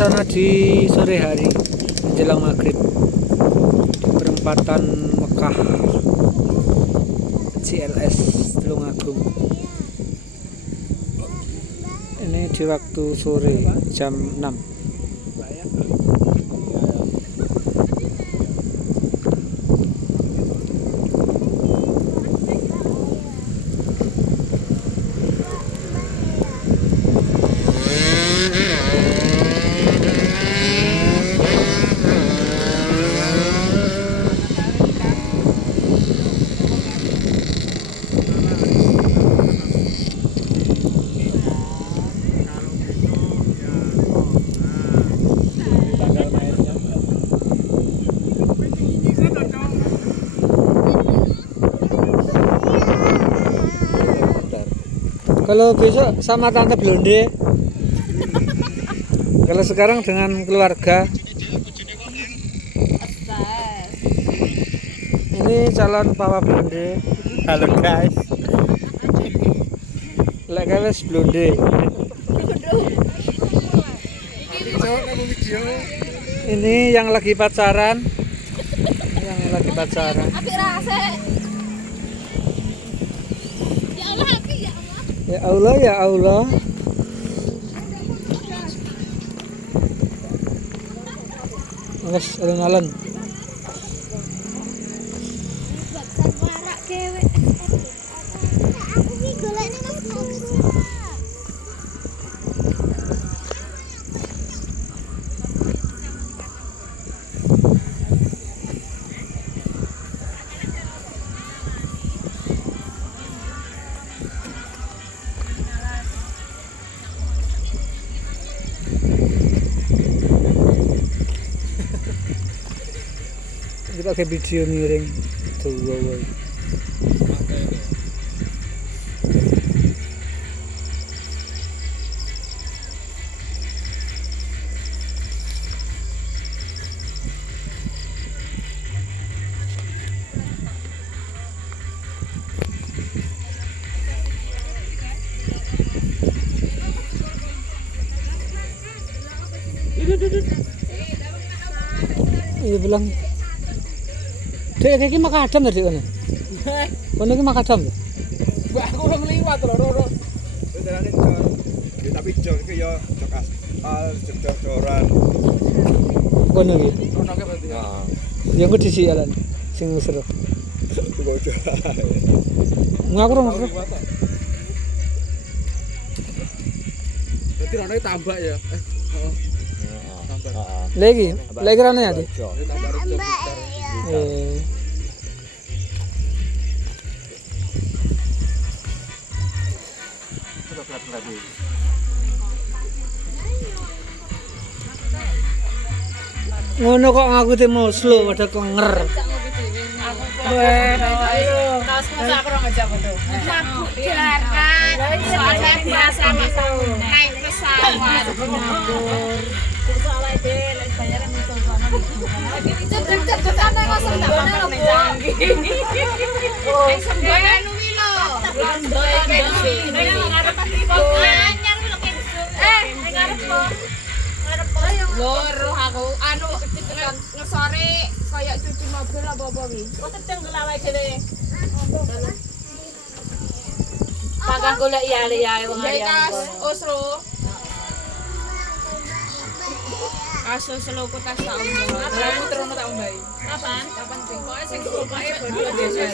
suasana di sore hari menjelang maghrib di perempatan Mekah CLS Tulungagung. Ini di waktu sore jam 6. Kalau besok sama tante Blonde, kalau sekarang dengan keluarga. Ini calon Papa Blonde. Halo guys. Lek guys Blonde. Ini yang lagi pacaran. Yang lagi pacaran. Apik rasa. Ya Allah, apik ya Allah. Ya Allah, ya Allah. Wes, alun-alun. Warak dewek. Aku iki golekne Mas Musa. Ini pakai video miring. Tuh, wow. Iya bilang. Dek iki makadam tadi kono. Kono iki makadam. Mbak aku udah ngliwat lho. Benerane tapi jog iki ya jog aspal, jog doran. Kono iki. Ono ke berarti. Heeh. Ya engko disialan sing seru. Bocor. Ngaku rong. Berarti ono tambah ya. Heeh. Tambah. Lagi rene ya, Dik. Tambah rejo gitar. Ngono kok ngaku temu slow pada kenger. Tasmu sak ora ngejak foto. Mabuk jaran. Soalnya biasa naik pesawat. Soalnya deh, lek bayaran itu sono. Cedek-cedekan nang sembana lho, Bu. Sembana nuwi lho. Londo iki. Nek ngarep kok anyar lho kesu. Nek ngarep kok. Ngarep kok. Loro aku anu ngesore kayak cuci mobil apa-apa wi. Kok sedeng awake dhewe. Pagah golek ya wong ayan. Osro. Kasus seloku tas tak ombo. Aku terus tak ombai. Kapan? Kapan sing pokoke sing pokoke bodo desa.